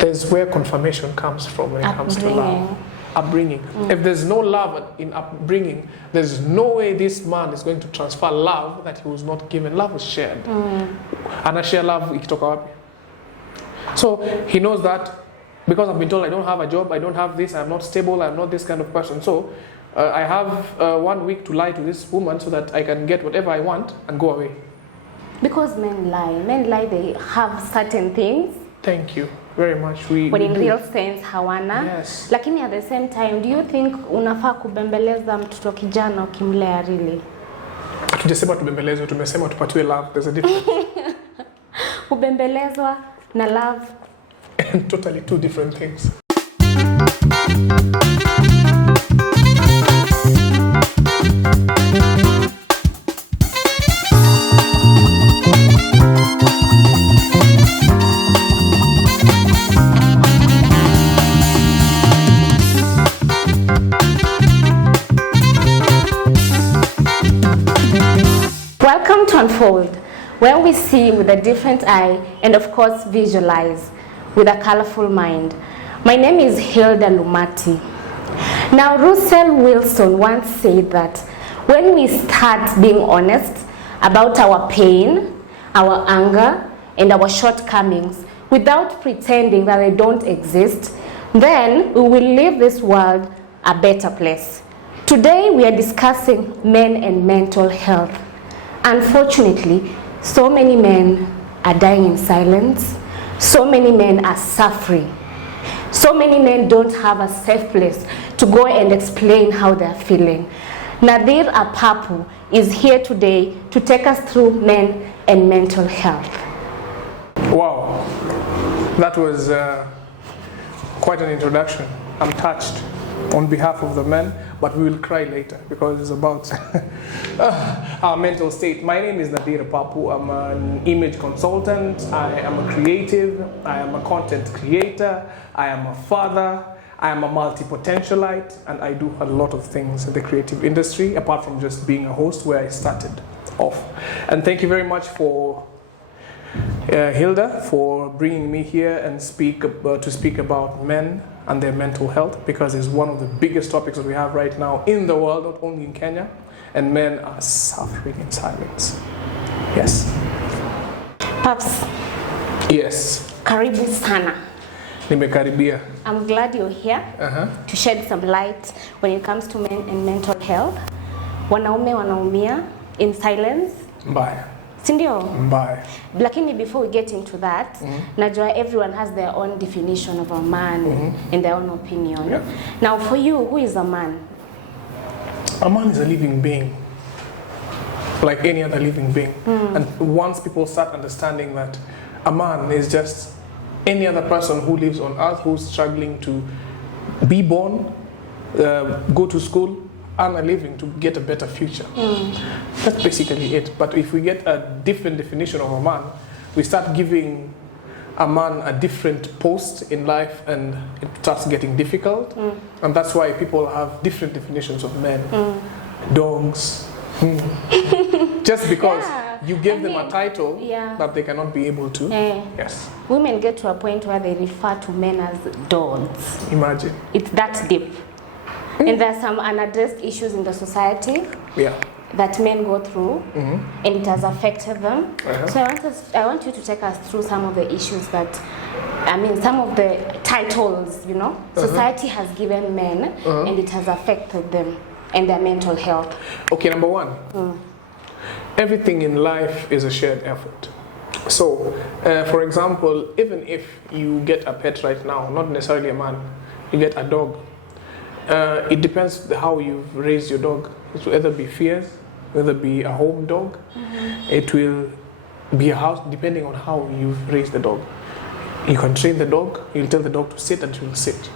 There's where confirmation comes from when it comes to love. Upbringing. If there's no love in upbringing, there's no way this man is going to transfer love that he was not given. Love is shared. And I share love ikitoka wapi. So he knows that because I've been told I don't have a job, I don't have this, I'm not stable, I'm not this kind of person. So I have 1 week to lie to this woman so that I can get whatever I want and go away. Because men lie, they have certain things. Thank you very much. When in real sense hawana. Yes. Lakini at the same time, do you think unafaa kubembeleza mtoto kijana ukimlea really? Tujasema tubembelezwe, tumesema tupatiwe love. There's a difference. Kubembelezwa na love. Totally two different things. Welcome to Unfold, where we see with a different eye and of course visualize with a colorful mind. My name is Hildah Lumati. Now, Russell Wilson once said that when we start being honest about our pain, our anger, and our shortcomings without pretending that they don't exist, then we will leave this world a better place. Today we are discussing men and mental health. Unfortunately, so many men are dying in silence. So many men are suffering. So many men don't have a safe place to go and explain how they're feeling. Nadhir Apapu is here today to take us through men and mental health. Wow, that was quite an introduction. I'm touched on behalf of the men, but we will cry later because it's about our mental state. My name is Nadhir Apapu. I'm an image consultant. I am a creative. I am a content creator. I am a father. I am a multi-potentialite, and I do a lot of things in the creative industry, apart from just being a host where I started off. And thank you very much for Hildah for bringing me here and to speak about men and their mental health, because it's one of the biggest topics that we have right now in the world, not only in Kenya, and men are suffering in silence. Yes. Paps. Yes. Karibu sana. Nimekaribia. I'm glad you're here to shed some light when it comes to men and mental health. Wanaume wanaumia in silence. Mbaya. Sindio? Mbaya. Lakini before we get into that, najua everyone has their own definition of a man and their own opinion. Yeah. Now for you, who is a man? A man is a living being, like any other living being. And once people start understanding that a man is just any other person who lives on earth, who's struggling to be born, go to school, earn a living to get a better future. That's basically it. But if we get a different definition of a man, we start giving a man a different post in life, and it starts getting difficult. And that's why people have different definitions of men. Dogs. Just because you give them a title that they cannot be able to. Yes. Women get to a point where they refer to men as dogs. Imagine. It's that deep. And there are some unaddressed issues in the society that men go through, and it has affected them. So I want you to take us through some of the issues that, some of the titles, society has given men, and it has affected them and their mental health. Okay, number one, everything in life is a shared effort. So, for example, even if you get a pet right now, not necessarily a man, you get a dog. It depends how you've raised your dog. It will either be fierce, whether be a home dog. It will be a house, depending on how you've raised the dog. You can train the dog. You'll tell the dog to sit, and she will sit.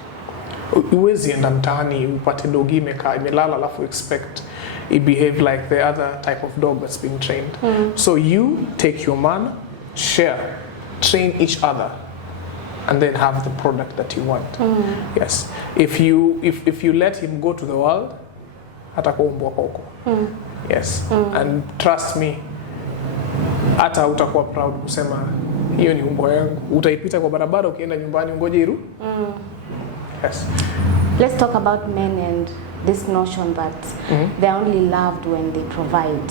Uwezi enda mtaani upate dogi imelala alafu expect it behave like the other type of dog that's being trained. So you take your man, share, train each other, and then have the product that you want. Yes. If you let him go to the world, atakuwa mbwa koko. Yes. And trust me, hata utakuwa proud kusema hiyo ni umbo yangu. Utaipita kwa barabara ukienda nyumbani ngoje iru. Yes. Let's talk about men and this notion that they're only loved when they provide.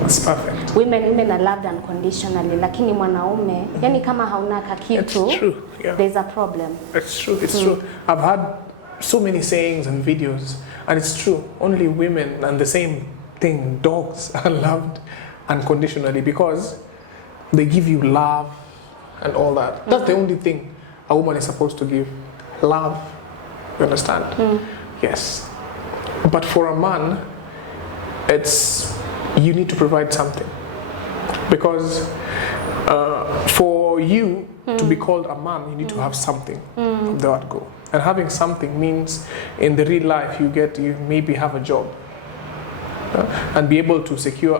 That's perfect. Women are loved unconditionally, lakini mwanaume, yani kama hauna kakitu, there's a problem. It's true, it's true. I've had so many sayings and videos, and it's true. Only women, and the same thing, dogs are loved unconditionally because they give you love and all that. That's the only thing a woman is supposed to give. Love. You understand? Yes. But for a man, you need to provide something. Because for you to be called a man, you need to have something from the word go. And having something means in the real life you maybe have a job and be able to secure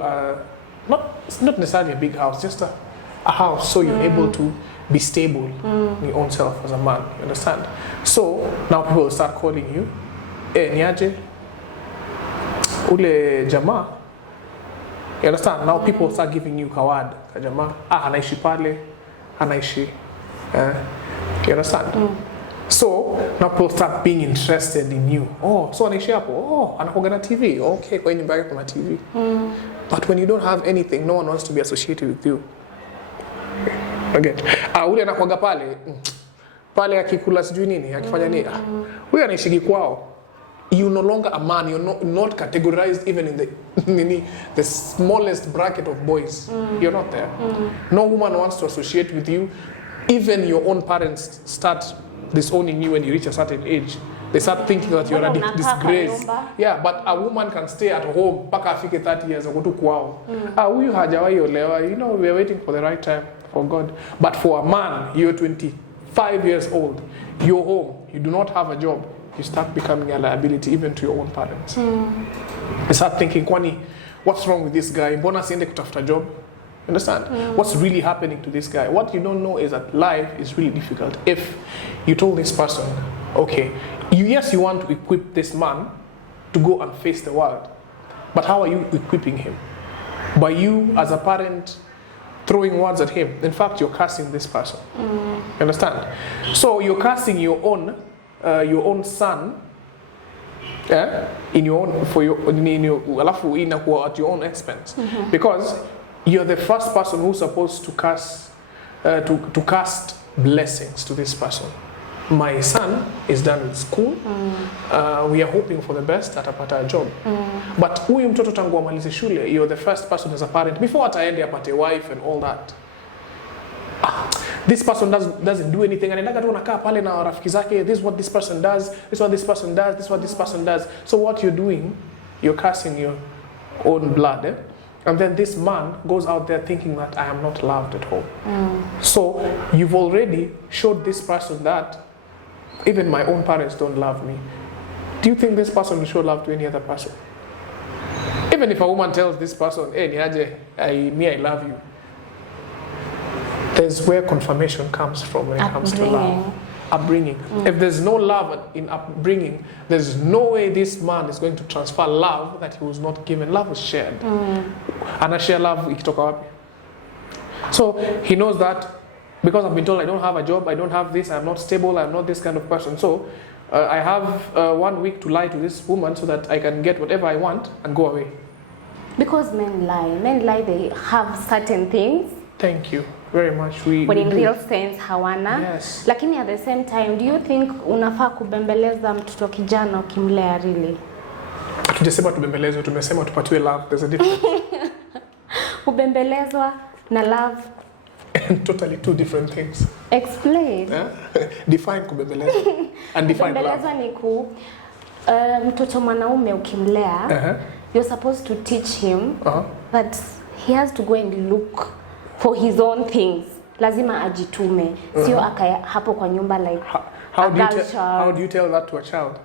not necessarily a big house, just a house, so you're able to be stable in your own self as a man. You understand? So now people will start calling you, niaje ule jamaa. You understand? Now people start giving you kawad. Jamaa, anaishi pale, anaishi. You understand? So now people start being interested in you. Oh, so anaishi hapo. Oh, anakuwa na TV. Okay, kwa nyumba yake kuna TV. But when you don't have anything, no one wants to be associated with you. Again, ule anakuwa pale akikula sijui nini, akifanya nini. Huyu anaishi kwao. You're no longer a man. You're not categorized even in the smallest bracket of boys. You're not there. No woman wants to associate with you. Even your own parents start disowning you when you reach a certain age. They start thinking that you're a disgrace. Yeah, but a woman can stay at home mpaka afike 30 years ago tu kwao. Huyu hajawahi olewa. You know, we're waiting for the right time for God. But for a man, you're 25 years old. You're home. You do not have a job. You start becoming a liability even to your own parents. You start thinking, kwani, what's wrong with this guy? Mbona siende kutafuta job? Understand? What's really happening to this guy? What you don't know is that life is really difficult. If you told this person, okay, yes, you want to equip this man to go and face the world, but how are you equipping him? By you, as a parent, throwing words at him. In fact, you're cursing this person. You understand? So you're cursing your own son, in your own at your own expense, because you're the first person who's supposed to cast blessings to this person. My son is done with school. We are hoping for the best, atapata a job. But huyu mtoto tangu amalize shule, you're the first person as a parent before ataende apate wife and all that. This person doesn't do anything, and anaenda tu anakaa pale na rafiki zake. This is what this person does. This is what this person does. This is what this person does. So what you're doing, you're cursing your own blood, and then this man goes out there thinking that I am not loved at home. So you've already showed this person that even my own parents don't love me. Do you think this person will show love to any other person? Even if a woman tells this person, hey, niaje, I love you. There's where confirmation comes from when it comes to love. Upbringing. If there's no love in upbringing, there's no way this man is going to transfer love that he was not given. Love was shared. And share love ikitoka wapi? So he knows that because I've been told I don't have a job, I don't have this, I'm not stable, I'm not this kind of person. So I have 1 week to lie to this woman so that I can get whatever I want and go away. Because men lie, they have certain things. Thank you very much. When in real sense hawana. Yes. Lakini at the same time, do you think unafaa kubembeleza mtoto kijana ukimlea really? Hatujasema tubembelezwe, tumesema tupatiwe love. There's a difference. Kubembelezwa na love. Totally two different things. Explain. Define kubembelezwa and define love. Kubembelezwa ni mtoto mwanaume ukimlea, you're supposed to teach him that he has to go and look for his own things. Lazima ajitume. Sio akaya hapo kwa nyumba like how do you tell that to a child?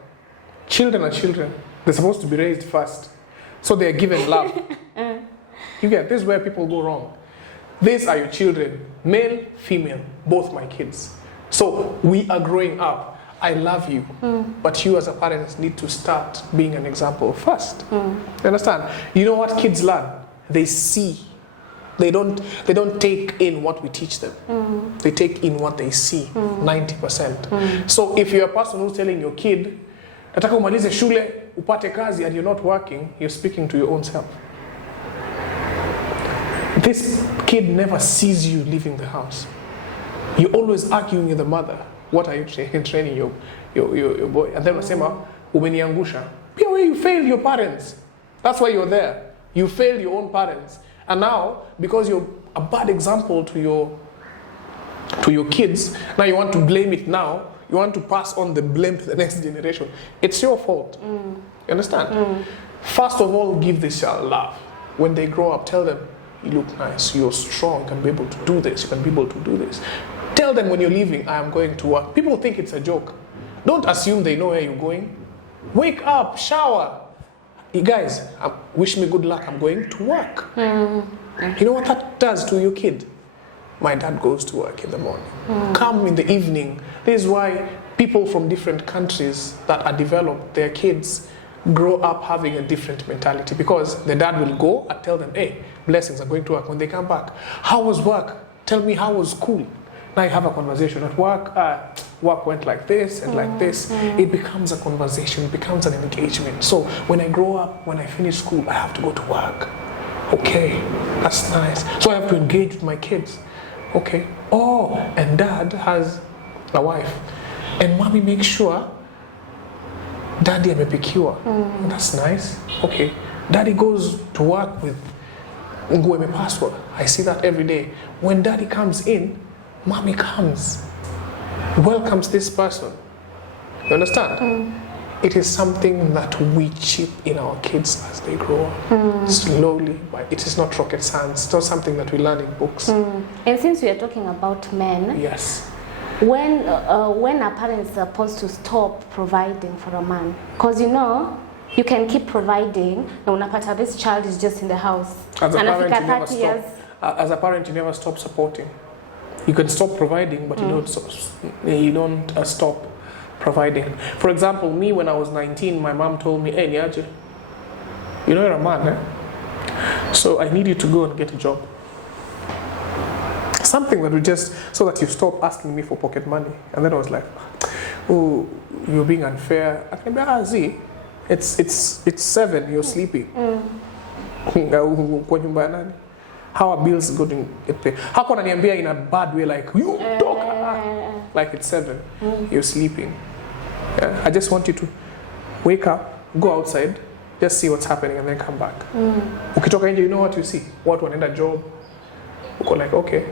Children are children. They're supposed to be raised first. So they're given love. You get this is where people go wrong. These are your children, male, female, both my kids. So we are growing up. I love you, but you as a parent need to start being an example first. You understand? You know what kids learn? They see They don't take in what we teach them. They take in what they see, 90%. So if you're a person who's telling your kid, nataka umalize shule, upate kazi, and you're not working, you're speaking to your own self. This kid never sees you leaving the house. You're always arguing with the mother. What are you training your boy? And then unasema, umeniangusha. Pia where you failed your parents. That's why you're there. You failed your own parents. And now, because you're a bad example to your kids, now you want to blame it now. You want to pass on the blame to the next generation. It's your fault. You understand? First of all, give this child love. When they grow up, tell them, you look nice, you're strong, you can be able to do this, you can be able to do this. Tell them when you're leaving, I am going to work. People think it's a joke. Don't assume they know where you're going. Wake up, shower. You guys, wish me good luck, I'm going to work. You know what that does to your kid? My dad goes to work in the morning. Come in the evening. This is why people from different countries that are developed, their kids grow up having a different mentality, because the dad will go and tell them, hey, blessings, I'm going to work. When they come back, how was work? Tell me how was school. Now you have a conversation at work. Work went like this and like this. It becomes a conversation, it becomes an engagement. So when I grow up, when I finish school, I have to go to work. Okay, that's nice. So I have to engage with my kids. Okay. Oh, and dad has a wife. And mommy makes sure daddy amepikiwa. That's nice. Okay. Daddy goes to work with nguo imepaswa. I see that every day. When daddy comes in, mommy comes, welcomes this person. You understand? It is something that we chip in our kids as they grow up, slowly, but it is not rocket science. It's not something that we learn in books. And since we are talking about men, yes, when a parent is supposed to stop providing for a man? Because you know, you can keep providing, na unapata this child is just in the house. As a parent, you never stop supporting. You can stop providing, but you don't stop providing. For example, me when I was 19, my mom told me, hey, Niaje, you know you're a man, eh? So I need you to go and get a job. Something that would just, so that you stop asking me for pocket money. And then I was like, oh, you're being unfair. I can be, see, it's 7, you're sleeping. How are bills going to get paid? How can I be in a bad way, like, you talk, like it's 7, you're sleeping. Yeah? I just want you to wake up, go outside, just see what's happening, and then come back. Ukitoka nje, you know what you see? What one end a job? You go like, okay,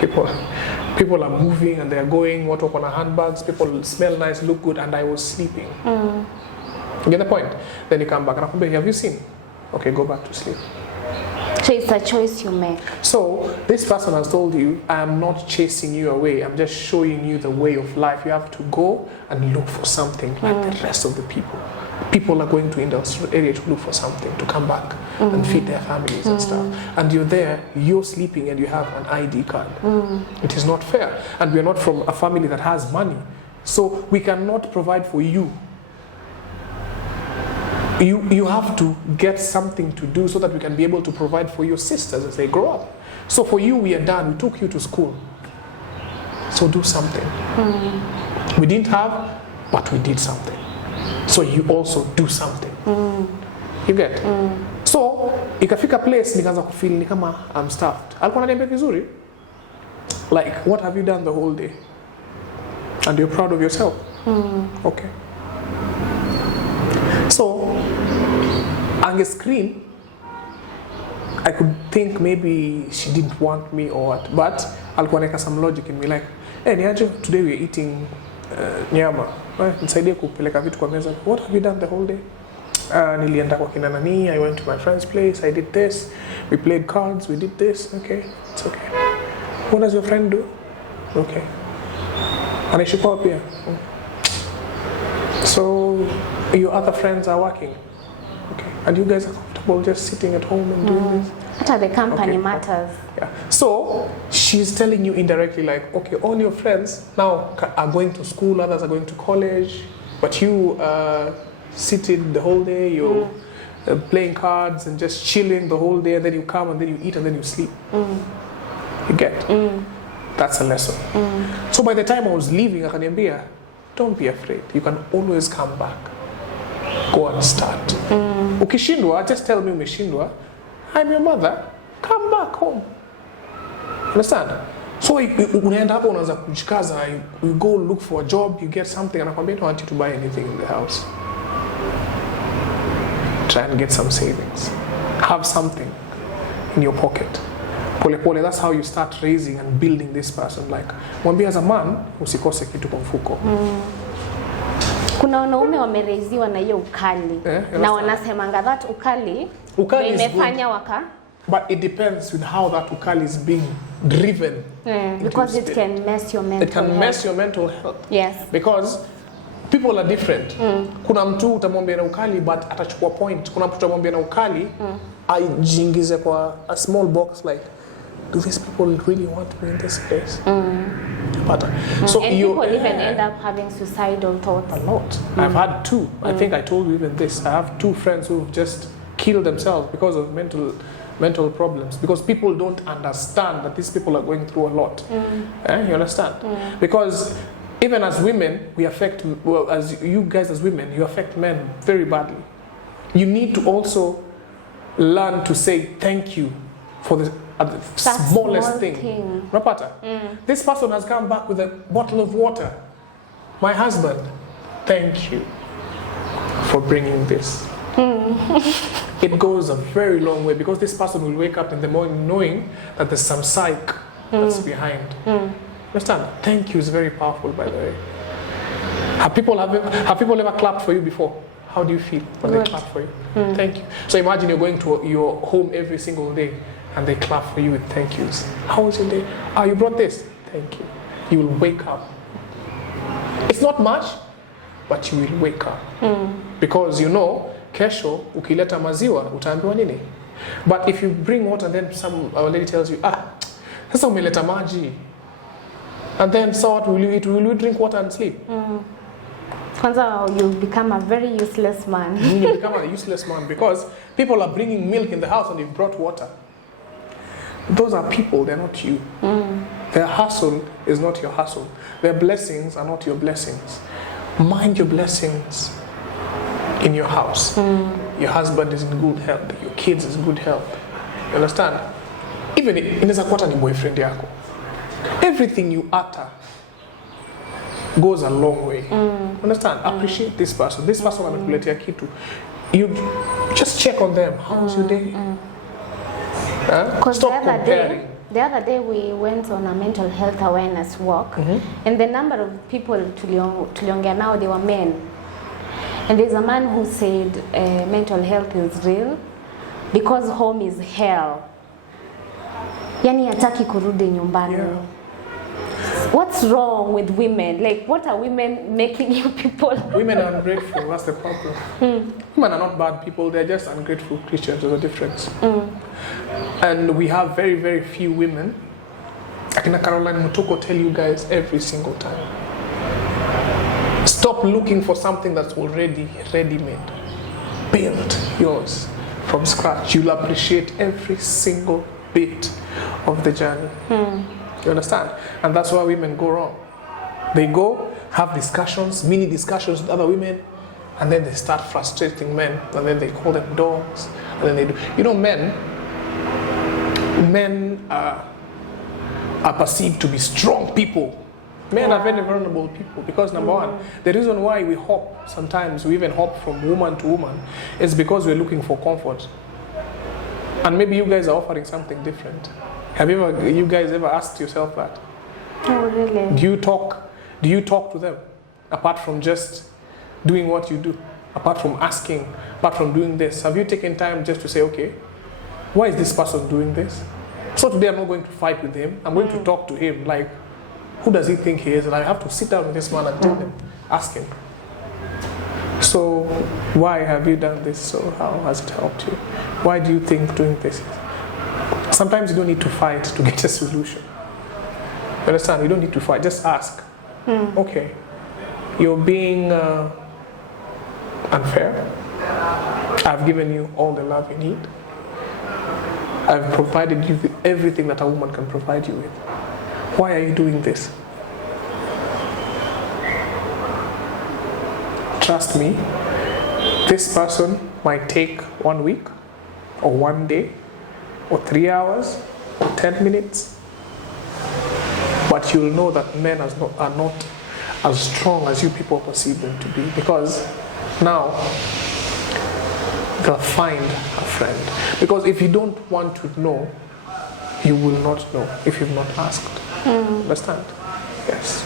people are moving and they're going, what up on handbags, people smell nice, look good, and I was sleeping. You get the point? Then you come back and I have you seen? Okay, go back to sleep. So it's a choice you make. So this person has told you, I am not chasing you away. I'm just showing you the way of life. You have to go and look for something like the rest of the people. People are going to industrial area to look for something, to come back and feed their families and stuff. And you're there, you're sleeping, and you have an ID card. It is not fair. And we're not from a family that has money. So we cannot provide for you. You have to get something to do so that we can be able to provide for your sisters as they grow up. So for you, we are done. We took you to school. So do something. We didn't have, but we did something. So you also do something. You get? So, ikafika place, nikaanza kufeel ni kama I'm stuffed. Alikuwa ananiambia vizuri, like, what have you done the whole day? And you're proud of yourself. Okay. So, ange scream, I could think maybe she didn't want me or what, but alikuwa anaweka some logic in me, like, hey, Niaje, today we're eating nyama. Nisaidie kupeleka vitu kwa meza. What have you done the whole day? Nilienda kwa kina nani, I went to my friend's place, I did this, we played cards, we did this. Okay, it's okay. What does your friend do? Okay. Anaishi kwao pia. So your other friends are working. Okay. And you guys are comfortable just sitting at home and doing this? After the company matters. Yeah. So she's telling you indirectly, like, okay, all your friends now are going to school, others are going to college, but you seated the whole day, playing cards and just chilling the whole day, and then you come and then you eat and then you sleep. You get? That's a lesson. So by the time I was leaving, akaniambia, don't be afraid. You can always come back. Go and start. Ukishindwa, just tell me umeshindwa. I'm your mother. Come back home. Understand? So unaenda hapo unaanza kujikaza, you go look for a job, you get something, and I don't want you to buy anything in the house. Try and get some savings. Have something in your pocket. Pole pole, that's how you start raising and building this person. Like, mwambie as a man, usikose kitu kwa mfuko. Kuna wanaume wamereiziwa na hiyo ukali. Na wanasemanga that ukali imefanya waka. But it depends with how that ukali is being driven. Because it can mess your mental health. It can mess your mental health. Yes. Because people are different. Kuna mtu utamwambia na ukali but atachukua point. Kuna mtu utamwambia na ukali ajiingize kwa a small box like, do these people really want me in this place? But, so and people even end up having suicidal thoughts. A lot. I've had two. I think I told you even this. I have two friends who've just killed themselves because of mental problems. Because people don't understand that these people are going through a lot. You understand? Because even as women, we affect, well, as you guys as women, you affect men very badly. You need to also learn to say thank you for the smallest thing. Rapata, this person has come back with a bottle of water. My husband, thank you for bringing this. It goes a very long way because this person will wake up in the morning knowing that there's some psych that's behind. Understand? Thank you is very powerful, by the way. Have people ever clapped for you before? How do you feel when they clap for you? Thank you. So imagine you're going to your home every single day and they clap for you with thank yous. How was your day? Oh, you brought this. Thank you. You will wake up. It's not much, but you will wake up. Because you know, kesho, ukileta maziwa, utaambiwa nini? But if you bring water and then our lady tells you, sasa umeleta maji. And then so what will you eat? Will you drink water and sleep? Kwanza, you become a very useless man. You become a useless man because people are bringing milk in the house and you've brought water. Those are people, they're not you. Their hustle is not your hustle. Their blessings are not your blessings. Mind your blessings in your house. Your husband is in good health. Your kids is in good health. You understand? Even inaweza kuwa ni boyfriend yako. Everything you utter goes a long way. Understand? Appreciate this person. This person amekuletea kitu. You just check on them. How's your day? Stop comparing. The other day we went on a mental health awareness walk, and the number of people tuliongea now, they were men. And there's a man who said mental health is real because home is hell. Yani hataki kurudi nyumbani. What's wrong with women? Like, what are women making you people? Women are ungrateful, that's the problem. Women are not bad people, they're just ungrateful creatures, there's a difference. And we have very, very few women. Akina Caroline Mutoko tell you guys every single time. Stop looking for something that's already ready-made. Build yours from scratch. You'll appreciate every single bit of the journey. You understand? And that's why women go wrong. They go, have discussions, mini discussions with other women, and then they start frustrating men, and then they call them dogs, and then they do. You know, men are perceived to be strong people. Men are very vulnerable people because number one, the reason why we hop, sometimes we even hop from woman to woman, is because we're looking for comfort. And maybe you guys are offering something different. Have you guys ever asked yourself that? Oh, really? Do you talk to them apart from just doing what you do? Apart from asking, apart from doing this? Have you taken time just to say, okay, why is this person doing this? So today I'm not going to fight with him. I'm going to talk to him like, who does he think he is? And I have to sit down with this man and tell him, ask him. So why have you done this? So how has it helped you? Why do you think doing this? Sometimes you don't need to fight to get a solution. You understand? You don't need to fight. Just ask. Okay, you're being unfair. I've given you all the love you need. I've provided you with everything that a woman can provide you with. Why are you doing this? Trust me, this person might take 1 week, or 1 day, or 3 hours, or 10 minutes. But you'll know that men are not as strong as you people perceive them to be, because now they'll find a friend. Because if you don't want to know, you will not know if you've not asked. Understand? Yes.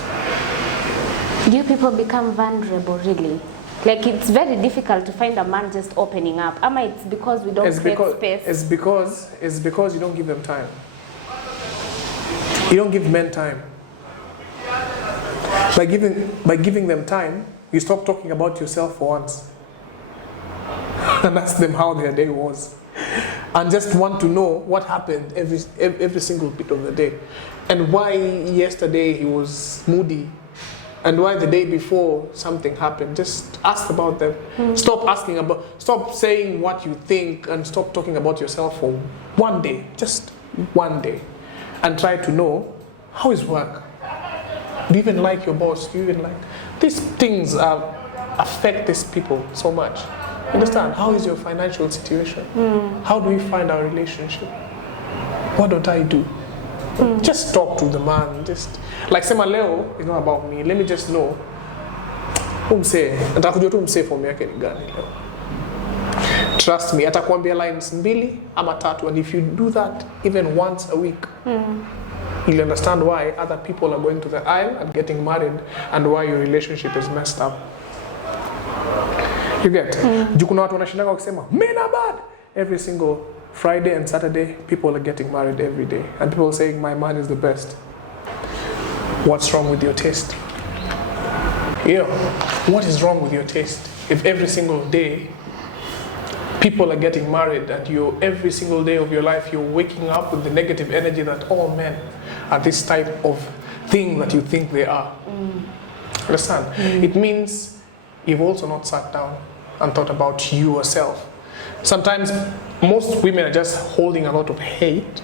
Do you people become vulnerable, really? Like, it's very difficult to find a man just opening up. Ama it's because we don't create space? It's because you don't give them time. You don't give men time. By giving them time, you stop talking about yourself for once. And ask them how their day was. And just want to know what happened every single bit of the day. And why yesterday he was moody. And why the day before something happened. Just ask about them. Stop saying what you think and stop talking about yourself for 1 day. Just 1 day. And try to know, how is work? Do you even like your boss? Do you even like... These things affect these people so much. Understand? How is your financial situation? How do we find our relationship? What don't I do? Just talk to the man. Just like Sema leo is not about me. Let me just know. Nitakuja tu mse form yake ni gani leo. Trust me, atakwambia lines 2 ama 3, and if you do that even once a week, you'll understand why other people are going to the aisle and getting married, and why your relationship is messed up. You get? Kuna watu wanashindanga wakisema men are bad. Every single Friday and Saturday, people are getting married every day, and people are saying my man is the best. What's wrong with your taste? What is wrong with your taste? If every single day people are getting married, and every single day of your life you're waking up with the negative energy that all men are this type of thing that you think they are. Understand? It means you've also not sat down and thought about you yourself. Sometimes most women are just holding a lot of hate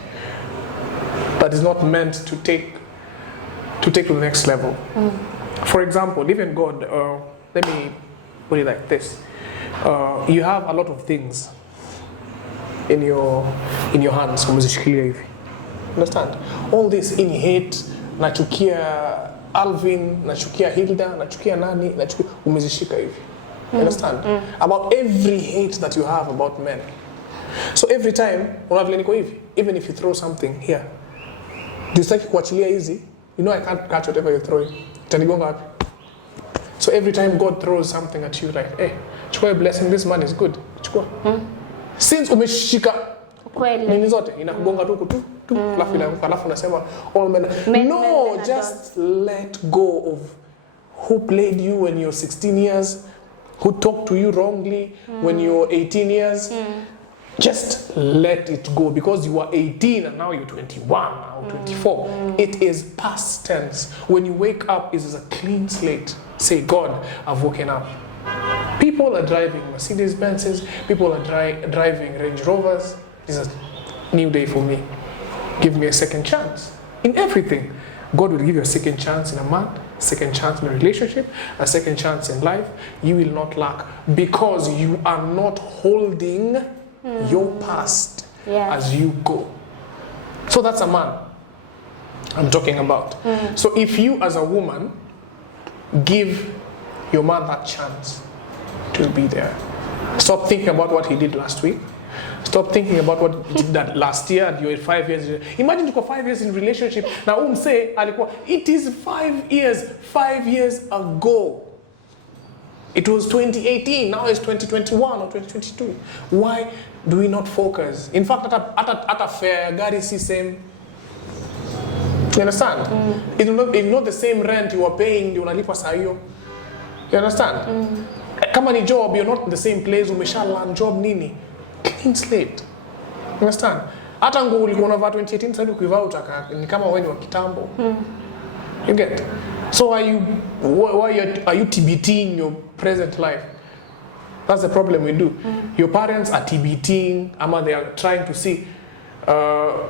that is not meant to take to the next level. For example, even God, let me put it like this. You have a lot of things in your hands. Understand? All this in hate, nachukia Alvin, nachukia Hildah, nachukia nani, nachukia umezishika hivi. Understand? About every hate that you have about men. So every time, even if you throw something here, do you think kuachilia easy? You know I can't catch whatever you're throwing. Itanigonga wapi? So every time God throws something at you, like, hey, chukua a blessing, this man is good. Chukua. Since umeshika nini zote, inakugonga tu, alafu unasema all men. No, just let go of who played you when you're 16 years, who talked to you wrongly when you're 18 years. Just let it go, because you are 18 and now you're 21 or 24. It is past tense. When you wake up, it is a clean slate. Say, God, I've woken up. People are driving Mercedes Benzes. People are driving Range Rovers. It's a new day for me. Give me a second chance in everything. God will give you a second chance in a month, second chance in a relationship, a second chance in life. You will not lack, because you are not holding your past as you go. So that's a man I'm talking about. So if you as a woman give your man that chance to be there, stop thinking about what he did last week. Stop thinking about what he did that last year, and you're 5 years. Imagine you got 5 years in relationship. Now say it is 5 years ago. It was 2018, now it's 2021 or 2022. Why do we not focus? In fact, at a fair, gari si same. You understand? It's not the same rent you are paying, you unalipa saa hiyo. You understand? Kama ni job, you're not in the same place, umesha learn job nini. Clean slate. You understand? Hata nguo ulikuwa unavaa 2018, sasa ukivaa utaka ni kama wewe ni wa kitambo. You get? So why are you TBT in your present life? That's the problem we do. Your parents are TBTing, ama they are trying to see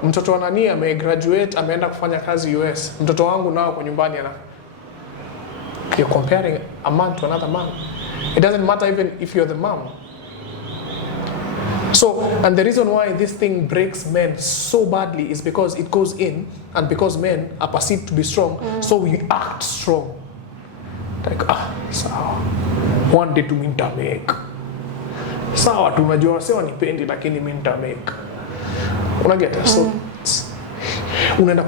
mtoto wa nani amegraduate, ameenda kufanya kazi US. Mtoto wangu nao kwa nyumbani ana. You're comparing a man to another man. It doesn't matter even if you're the mom. So, and the reason why this thing breaks men so badly is because it goes in, and because men are perceived to be strong, so we act strong. Like, sawa. One day to make. Sawa, tunajua sewa nipendi lakini mimi nitamake. Unageta? So, unaenda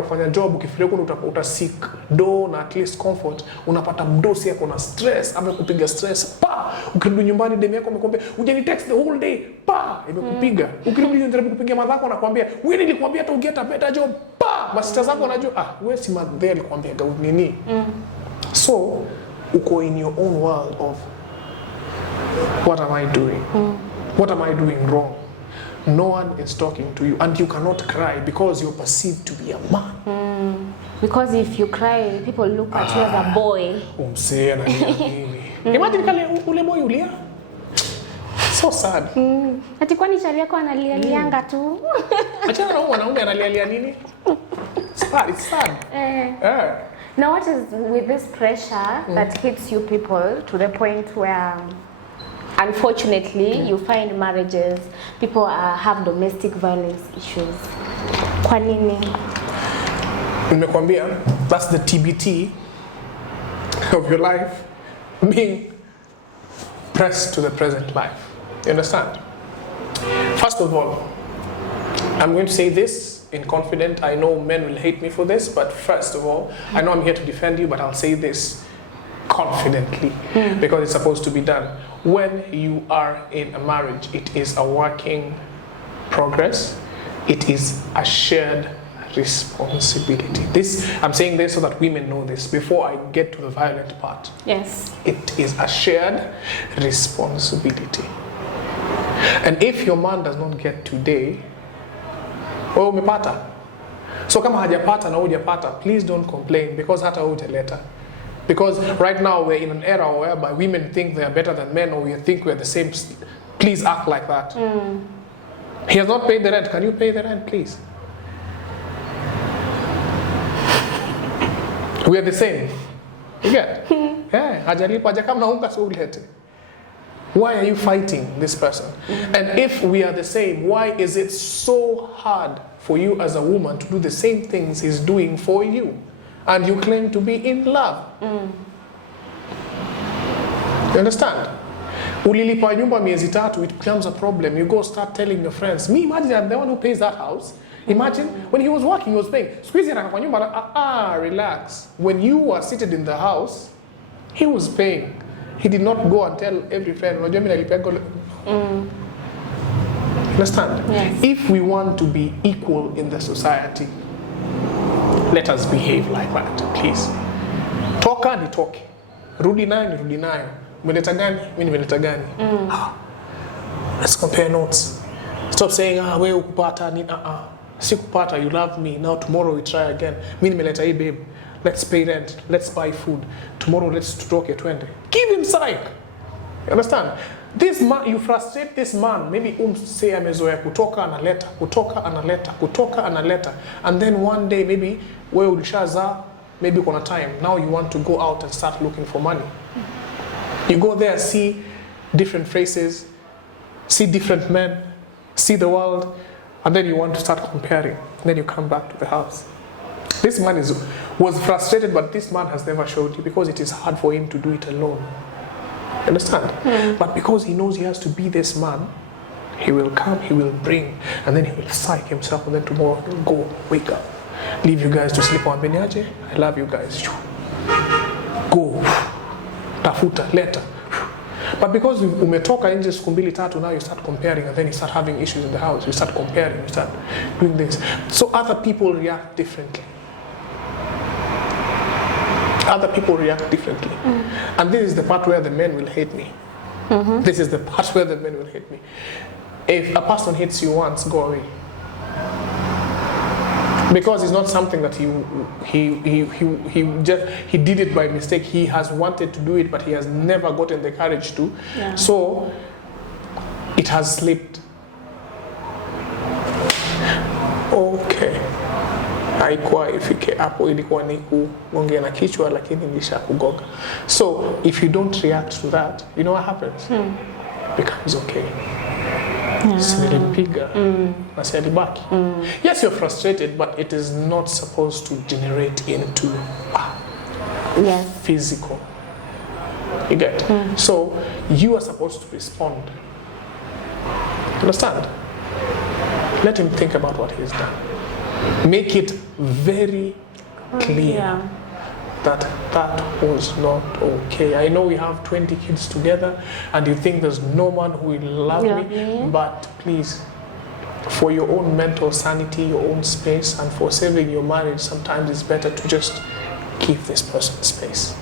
kufanya job, ukifikiria kuna utasik do na at least comfort, unapata mdosi yako na stress, amekupiga stress, pa! Ukirudi nyumbani demu yako amekwambia, "Hujani text the whole day." Pa! Imekupiga. Ukirudi unajaribu kupiga madhako anakuambia, "Wewe nilikwambia hata get a better job." Pa! Masista zako wanajua, wewe si madhe alikwambia nini. So, uko in your own world of what am I doing? What am I doing wrong? No one is talking to you, and you cannot cry because you're perceived to be a man. Because if you cry, people look at you as a boy. Imagine kale ule boy ulia. So sad. Ati kwani chali yako analialianga tu. Achana na mwanaume analialia nini? It's sad. Now what is with this pressure that hits you people to the point where unfortunately you find marriages, people have domestic violence issues? Kwa nini? Nimekwambia, that's the TBT of your life being pressed to the present life. You understand? First of all, I'm going to say this in confidence. I know men will hate me for this, but first of all, I know I'm here to defend you, but I'll say this confidently because it's supposed to be done. When you are in a marriage, it is a working progress. It is a shared responsibility. I'm saying this so that women know this before I get to the violent part. Yes. It is a shared responsibility. And if your man does not get today, umepata. So kama hajapata na hujapata, please don't complain because hata hujaleta. Because right now we're in an era whereby women think they are better than men, or we think we're the same. Please act like that. He has not paid the rent. Can you pay the rent, please? We are the same. You get? Hajalipa hajakam na unga so ulete. Why are you fighting this person? And if we are the same, why is it so hard for you as a woman to do the same things he's doing for you? And you claim to be in love. You understand? Ulilipa nyumba miezi 3, it becomes a problem. You go start telling your friends, me imagine I'm the one who pays that house. Imagine when he was working, he was paying. Squeeze kwa nyumba, relax. When you were seated in the house, he was paying. He did not go and tell every friend, understand? Yes. If we want to be equal in the society, let us behave like that, please. Toka ni toke. Rudi nayo ni rudi nayo. Umeleta gani? Mimi nimeleta gani? Let's compare notes. Stop saying, wewe ukupata ni sikupata, you love me. Now tomorrow we try again. Mimi nimeleta hii babe. Let's pay rent. Let's buy food. Tomorrow let's tutoke twende. Give him psych. You understand? This man, you frustrate this man. Maybe say amezoea kutoka analeta, kutoka analeta, kutoka analeta. And then one day maybe wewe ulishaza, maybe kuna time. Now you want to go out and start looking for money. You go there, see different faces, see different men, see the world, and then you want to start comparing. And then you come back to the house. This man was frustrated, but this man has never showed you because it is hard for him to do it alone. Understand? But because he knows he has to be this man, he will come, he will bring, and then he will psych himself, and then tomorrow he'll go, wake up, leave you guys to sleep on Benyaje. I love you guys. Go. Tafuta, later. But because umetoka nje siku 2-3, now you start comparing, and then you start having issues in the house. You start comparing, you start doing this. So other people react differently. Other people react differently. And this is the part where the men will hate me. This is the part where the men will hate me. If a person hits you once, go away. Because it's not something that he did it by mistake. He has wanted to do it, but he has never gotten the courage to. Yeah. So it has slipped. Okay. Haikuwa ifike hapo, ilikuwa ni kuongea na kichwa lakini nilisha kugoga. So if you don't react to that, you know what happens? Becomes okay. Sinilipiga na sialibaki. Yes, you're frustrated, but it is not supposed to generate into physical. You get? So you are supposed to respond. Understand? Let him think about what he's done. Make it very clear that that was not okay. I know we have 20 kids together and you think there's no man who will love me, but please, for your own mental sanity, your own space, and for saving your marriage, sometimes it's better to just give this person space.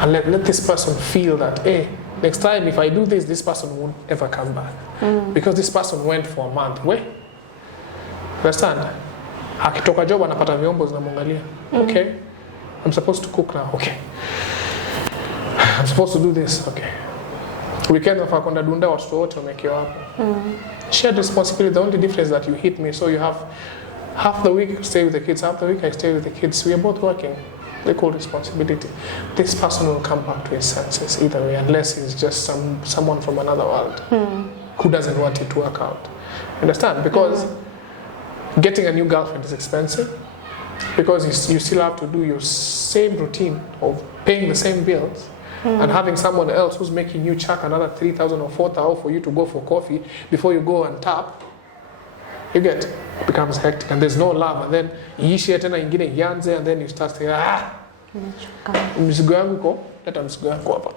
And let this person feel that, hey, next time if I do this, this person won't ever come back. Because this person went for a month. Wait. Understand? Akitoka job anapata vyombo zinamwangalia. Okay. I'm supposed to cook now. Okay. I'm supposed to do this. Okay. Weekends of akonda dunda watoto wote wamekiwa hapo. Shared responsibility. The only difference that you hit me, so you have half the week you stay with the kids, half the week I stay with the kids. We are both working. Equal responsibility. This person will come back to his senses either way, unless he's just someone from another world who doesn't want it to work out. Understand? Because getting a new girlfriend is expensive. Because you still have to do your same routine of paying the same bills and having someone else who's making you chuck another 3,000 or 4,000 for you to go for coffee before you go and tap. You get, it becomes hectic and there's no love, and then iishie tena ingine ianze, and then you start saying mzigo yangu ko, leta mzigo yangu hapa.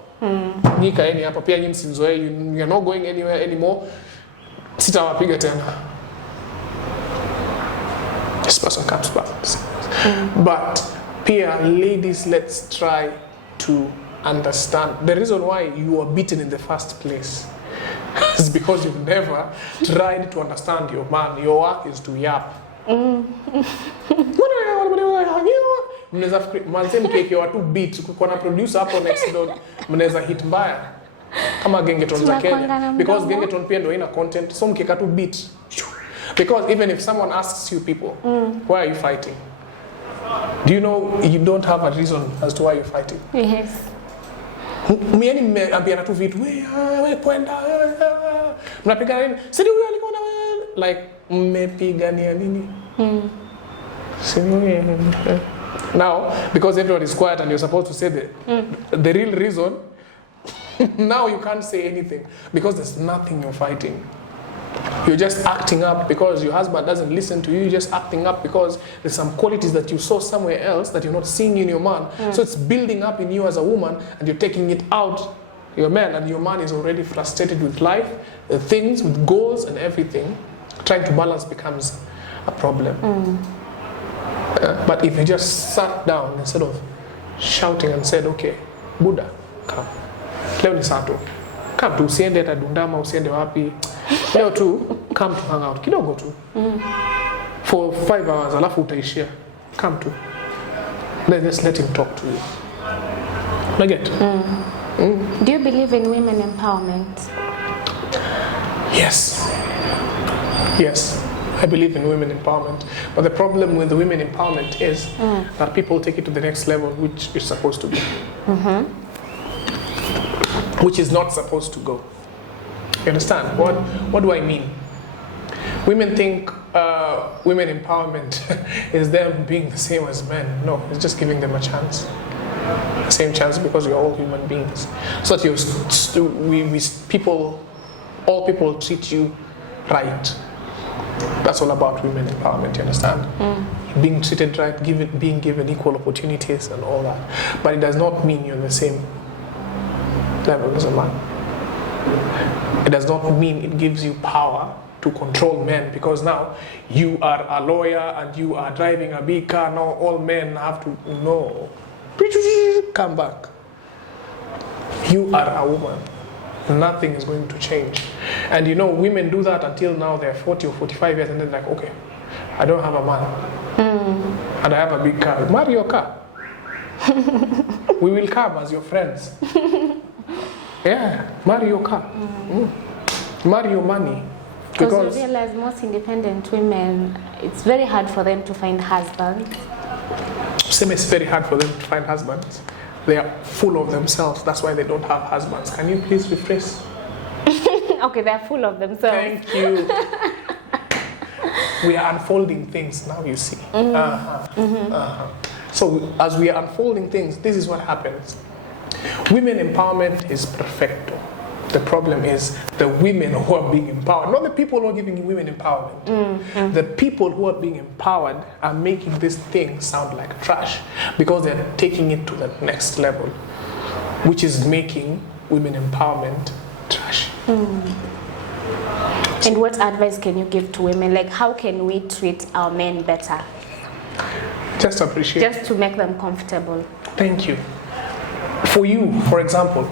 Nikaeni hapa pia nyinyi msinzoe, you're not going anywhere anymore. Sitawapiga tena. This person comes back. But Pia, ladies, let's try to understand the reason why you are beaten in the first place is because you've never tried to understand your man. Your work is to yap. Mnaweza manze mkiwekewa tu beat kuna producer hapo next door, mnaweza hit mbaya kama gengeton za Kenya, because gengeton pia ndio ina content, so mkiweka tu beat. Because even if someone asks you people, why are you fighting? Do you know you don't have a reason as to why you're fighting? Yes. Mieni mmeambiana tu vitu, wewe kwenda mnapigana nini? Sidi huyo alikuwa na like mmepigania nini? Now, because everyone is quiet and you're supposed to say the real reason, now you can't say anything because there's nothing you're fighting. You're just acting up because your husband doesn't listen to you. You're just acting up because there's some qualities that you saw somewhere else that you're not seeing in your man. So it's building up in you as a woman and you're taking it out your man, and your man is already frustrated with life, things, with goals and everything. Trying to balance becomes a problem. But if you just sat down instead of shouting and said, okay, Buddha, come. Leo ni saa tu. Come tu, usiende hata Dundama, usiende wapi. Leo tu, come to hang out. Kidogo tu. For 5 hours, alafu utaishia. Come to. Then just let him talk to you. Get? Do you believe in women empowerment? Yes. Yes. I believe in women empowerment. But the problem with the women empowerment is that people take it to the next level, which is supposed to be. Which is not supposed to go. You understand? What do I mean? Women think women empowerment is them being the same as men. No, it's just giving them a chance. The same chance because we're all human beings. So that all people treat you right. That's all about women empowerment, you understand? Being treated right, being given equal opportunities and all that. But it does not mean you're the same level as a man. It does not mean it gives you power to control men, because now you are a lawyer and you are driving a big car. Now all men have to come back. You are a woman. Nothing is going to change. And you know, women do that until now they're 40 or 45 years and then like, okay, I don't have a man. and I have a big car. Marry your car. We will come as your friends. Yeah, marry your car. Marry your money. Because you realize most independent women, it's very hard for them to find husbands. Same, it's very hard for them to find husbands. They are full of themselves. That's why they don't have husbands. Can you please rephrase? Okay, they're full of themselves. Thank you. We are unfolding things now, you see. So as we are unfolding things, this is what happens. Women empowerment is perfecto. The problem is the women who are being empowered, not the people who are giving women empowerment. The people who are being empowered are making this thing sound like trash because they're taking it to the next level, which is making women empowerment trash. And what advice can you give to women? Like, how can we treat our men better? Just appreciate. Just to make them comfortable. Thank you. For you, for example,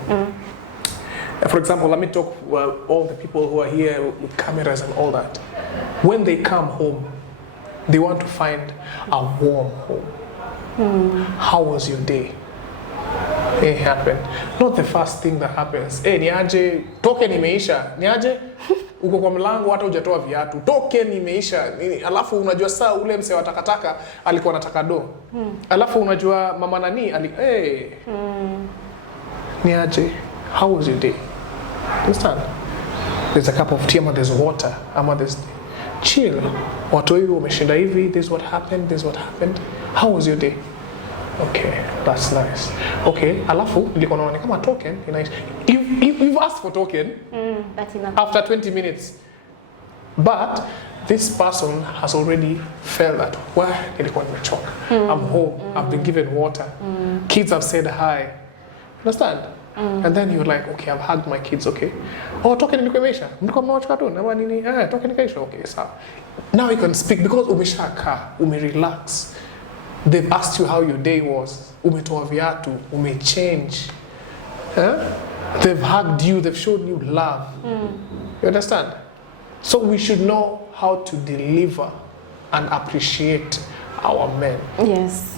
let me talk all the people who are here with cameras and all that. When they come home, they want to find a warm home. How was your day? It happened. Not the first thing that happens. Niaje, token imeisha. Niaje, uko kwa mlango hata hujatoa viatu. Token imeisha. Alafu unajua saa ule mse wa takataka alikuwa anataka do. Alafu unajua mama nani Niaje, how was your day? Understand? There's a cup of tea, ama there's water, ama there's chill. Watu hivi wameshinda hivi, this is what happened, this is what happened. How was your day? Okay, that's nice. Okay, alafu nilikuwa naona kama token, you've asked for token after 20 minutes. But this person has already felt that, well, nilikuwa nimechoka. I'm home, I've been given water. Kids have said hi. Understand? And then you're like, okay, I've hugged my kids, okay. Oh, token ilikuwa imeisha. Mlikuwa mnawacha cartoon ama nini? Token ikaisha. Okay, sawa. Now you can speak because umeshaka, umerelax. They've asked you how your day was. Umetoa viatu, umechange. They've hugged you, they've shown you love. You understand? So we should know how to deliver and appreciate our men. Yes.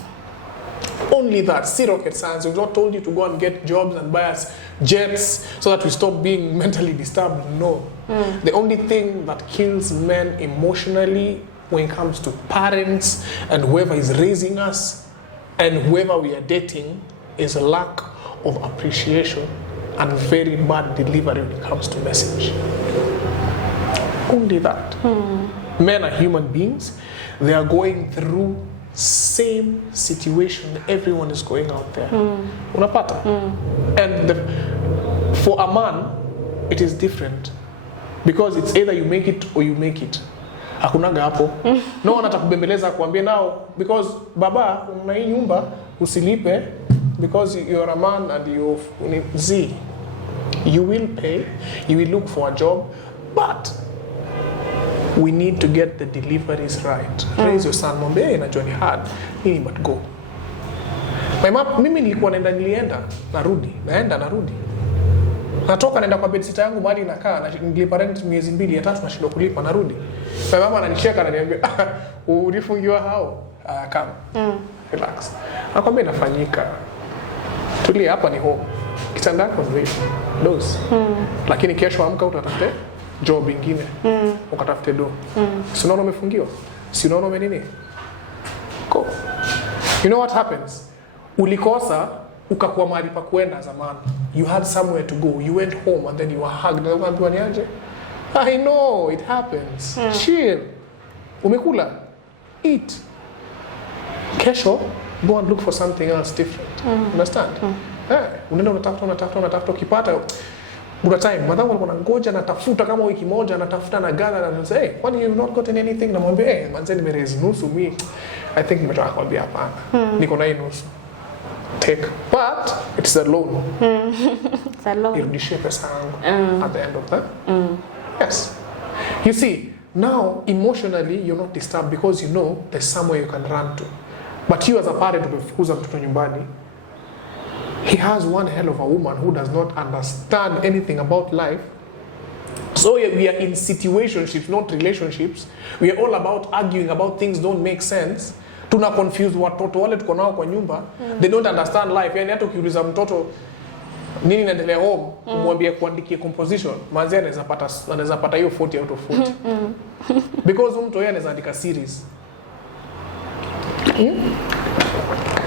Only that. See rocket science. We've not told you to go and get jobs and buy us jets so that we stop being mentally disturbed. No. The only thing that kills men emotionally when it comes to parents and whoever is raising us and whoever we are dating is a lack of appreciation and very bad delivery when it comes to message. Only that. Men are human beings. They are going through same situation everyone is going out there. Unapata? And for a man, it is different because it's either you make it or you make it. Hakunaga hapo. No one atakubembeleza kuambia now because baba una hii nyumba usilipe because you're a man and you will pay, you will look for a job, but we need to get the deliveries right. Raise your son, mwambie najua ni hard, nini but go. Mimi nilikuwa nilienda, narudi. Natoka naenda kwa bedsitter yangu mahali nakaa, na nilipa rent miezi 2 ya 3 nashindwa kulipa, narudi. My mama ananicheka ananiambia, ulifungiwa hao? Kama. Relax. Nakwambia inafanyika. Tulia, hapa ni home. Kitanda yako ndio hivi. Dose. Lakini kesho amka utatafute job ingine. Ukatafute do. Si unaona umefungiwa? Si unaona umenini? Go. You know what happens? Ulikosa ukakuwa mahali pa kwenda zamani. You had somewhere to go. You went home and then you were hugged. Na ukaambiwa ni aje? I know, it happens. Chill. Umekula. Eat. Kesho, go and look for something else different. Understand? Unaenda unatafuta ukipata kuna time madam alikuwa anangoja natafuta kama wiki moja natafuta na gala na anasema hey, why you not gotten anything? Na mwambie hey, manze nimeraise nusu mi I think nimetoka kwambia hapana. Niko na nusu. Take, but it's a loan. It's a loan. Irudishie pesa yangu at the end of that. Yes. You see, now emotionally you're not disturbed because you know there's somewhere you can run to. But you as a parent umefukuza mtoto nyumbani, he has one hell of a woman who does not understand anything about life So we are in situationships, not relationships. We are all about arguing about things don't make sense. Tuna confuse watoto wale tuko nao kwa nyumba. They don't understand life. Yani hata ukiuliza mtoto nini inaendelea home, umwambie kuandikia composition, manzi anaweza pata hiyo 40 out of 40. Because mtu yeye anaweza andika series.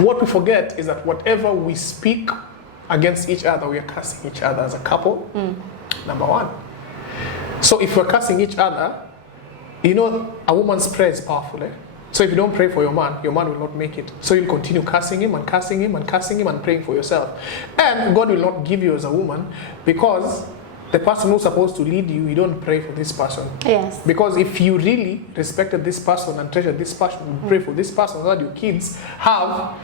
What we forget is that whatever we speak against each other, we are cursing each other as a couple. Number one. So if we're cursing each other, you know, a woman's prayer is powerful. So if you don't pray for your man will not make it. So you'll continue cursing him and cursing him and cursing him and praying for yourself. And God will not give you as a woman, because the person who's supposed to lead you, you don't pray for this person. Yes. Because if you really respected this person and treasured this person, you pray for this person that your kids have,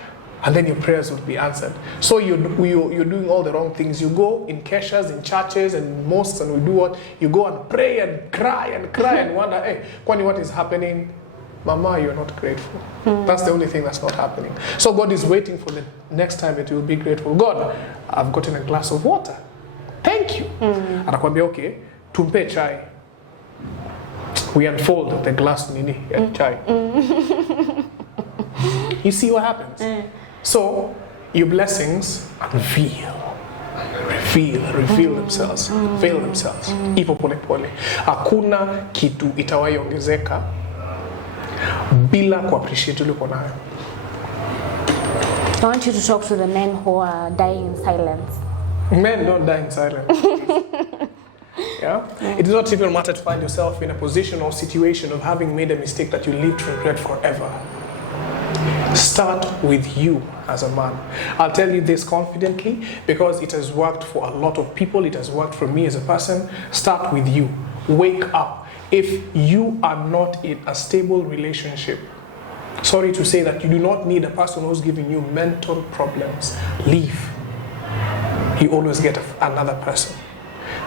and then your prayers will be answered. So you're doing all the wrong things. You go in keshas, in churches, and mosques, and we do what? You go and pray and cry and wonder, hey, kwani what is happening? Mama, you're not grateful. That's the only thing that's not happening. So God is waiting for the next time that you will be grateful. God, I've gotten a glass of water. Thank you. Anakwambia, okay, tumpe chai. We unfold the glass nini ya chai. You see what happens? So, your blessings reveal themselves, veil themselves. Ipo pole pole. Hakuna kitu itawahi ongezeka bila ku appreciate uliko nayo. I want you to talk to the men who are dying in silence. Men don't die in silence. Yeah? It does not even matter to find yourself in a position or situation of having made a mistake that you live to regret forever. Start with you as a man. I'll tell you this confidently because it has worked for a lot of people. It has worked for me as a person. Start with you. Wake up. If you are not in a stable relationship, sorry to say that you do not need a person who's giving you mental problems. Leave. You always get another person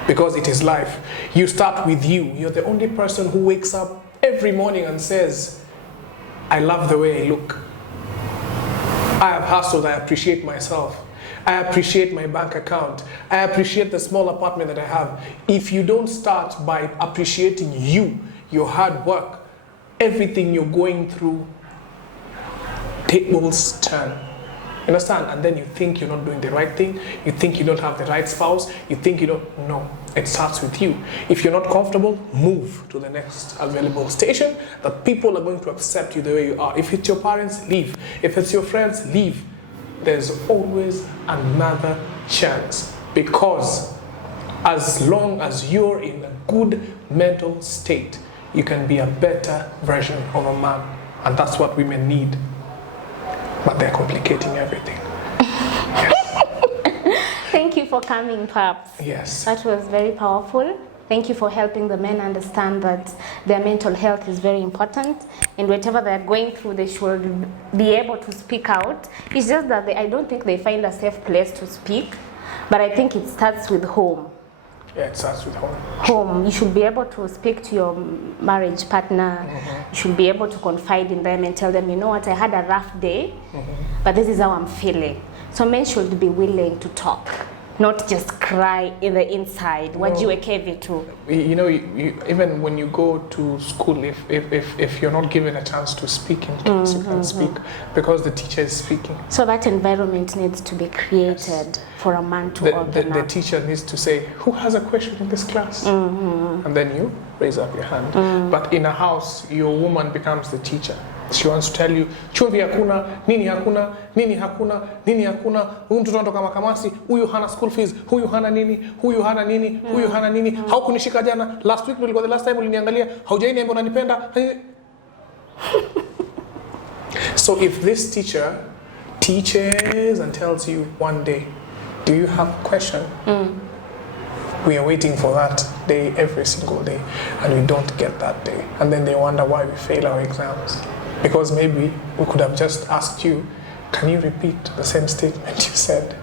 because it is life. You start with you. You're the only person who wakes up every morning and says, I love the way I look. I have hustled, I appreciate myself. I appreciate my bank account. I appreciate the small apartment that I have. If you don't start by appreciating you, your hard work, everything you're going through, tables turn. You understand? And then you think you're not doing the right thing. You think you don't have the right spouse. You think you don't. No, it starts with you. If you're not comfortable, move to the next available station that people are going to accept you the way you are. If it's your parents, leave. If it's your friends, leave. There's always another chance, because as long as you're in a good mental state, you can be a better version of a man. And that's what women need. But they're complicating everything. Yes. Thank you for coming, Paps. Yes. That was very powerful. Thank you for helping the men understand that their mental health is very important, and whatever they're going through, they should be able to speak out. It's just that I don't think they find a safe place to speak, but I think it starts with home. Yeah, it starts with home. Home. You should be able to speak to your marriage partner. You should be able to confide in them and tell them, you know what, I had a rough day, but this is how I'm feeling. So men should be willing to talk, not just cry in the inside. Wajiweke too. You know, even when you go to school, if you're not given a chance to speak in class, you can speak because the teacher is speaking. So that environment needs to be created for a man to open up. The teacher needs to say, who has a question in this class? And then you raise up your hand. But in a house, your woman becomes the teacher. She wants to tell you, chumvi hakuna, nini hakuna, nini hakuna, nini hakuna, huyu mtoto anatoka makamasi, huyu hana school fees, huyu hana nini, huyu hana nini, huyu hana nini, haukunishika jana, last week nilikuwa the last time uliniangalia, haujainiambia unanipenda. So if this teacher teaches and tells you one day, do you have a question? We are waiting for that day every single day, and we don't get that day. And then they wonder why we fail our exams. Because maybe we could have just asked you, can you repeat the same statement you said?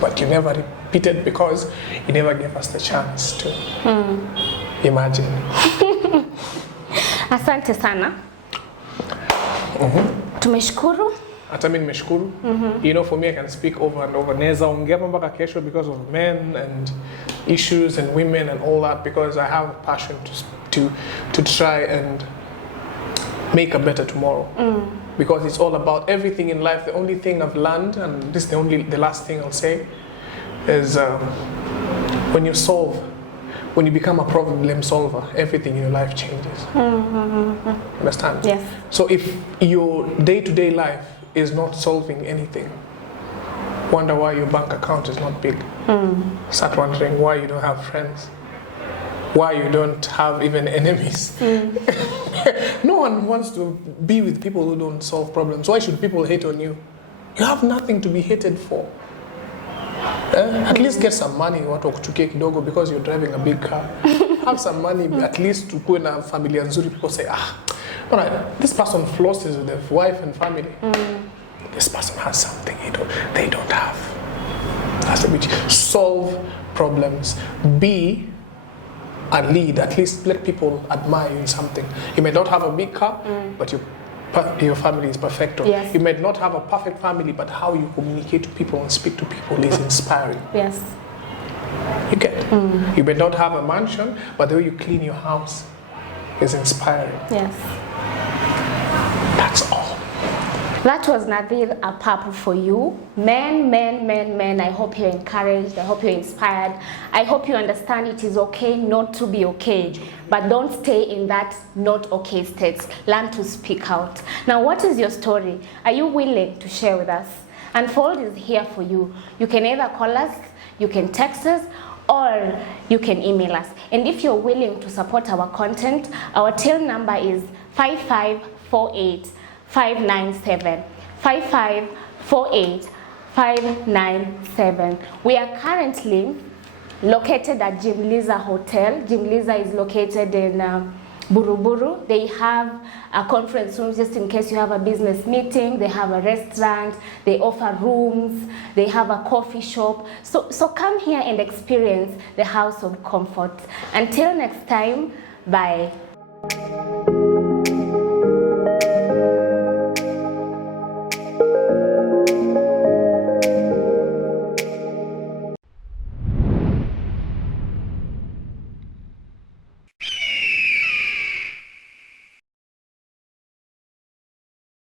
But you never repeated because you never gave us the chance to imagine. Asante sana. Tumeshukuru. Hata mimi nimeshukuru. You know, for me I can speak over and over. Naweza ongea mpaka kesho because of men and issues and women and all that, because I have a passion to try and make a better tomorrow. Because it's all about everything in life. The only thing I've learned, and this is the last thing I'll say, is when you become a problem solver, everything in your life changes. Understand? Yes. So if your day-to-day life is not solving anything, wonder why your bank account is not big. Start wondering why you don't have friends, why you don't have even enemies. No one wants to be with people who don't solve problems. Why should people hate on you? You have nothing to be hated for. At least get some money, watu wakuchukie kidogo, because you're driving a big car. Have some money, at least to kuwe na familia nzuri. People say, alright, this person flosses with their wife and family. This person has something they don't have. That's the beauty. Solve problems. Be a lead. At least let people admire you in something. You may not have a big car, but your family is perfect. Yes. You may not have a perfect family, but how you communicate to people and speak to people is inspiring. Yes. You get it? You may not have a mansion, but the way you clean your house is inspiring. Yes. That's all. That was Nadhir Apapu for you. Men, I hope you're encouraged. I hope you're inspired. I hope you understand it is okay not to be okay. But don't stay in that not okay state. Learn to speak out. Now, what is your story? Are you willing to share with us? Unfold is here for you. You can either call us, you can text us, or you can email us. And if you're willing to support our content, our till number is 5548 597 5548 597. We are currently located at Jim Liza Hotel. Jim Liza is located in Buruburu. They have a conference room just in case you have a business meeting. They have a restaurant. They offer rooms. They have a coffee shop. So come here and experience the house of comfort. Until next time, bye.